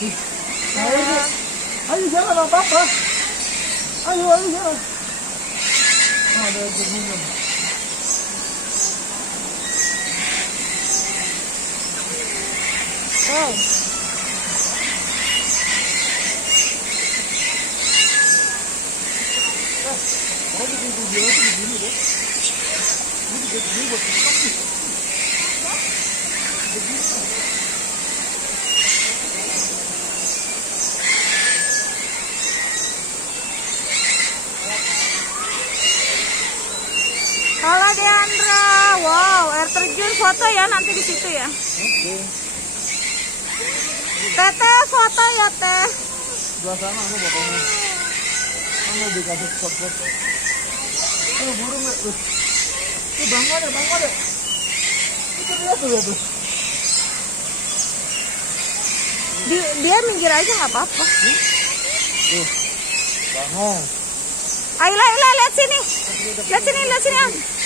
Ayo jangan apa-apa. Ayo jangan. Oh, ada minum. Oh. Kalau begitu dia tuh begini deh. Ini juga begini buat stop nih. Begitu. Halo Diandra, wow, air terjun foto ya nanti di situ ya. Oke. Teteh foto ya teh. Sebelah sana aku bapaknya. Kamu dikasih spot foto. Burung nggak tuh? Tuh bangau deh. Itu dia tuh. Dia minggir aja nggak apa-apa. Tuh, bangau. Ayo lihat sini. Lihat sini.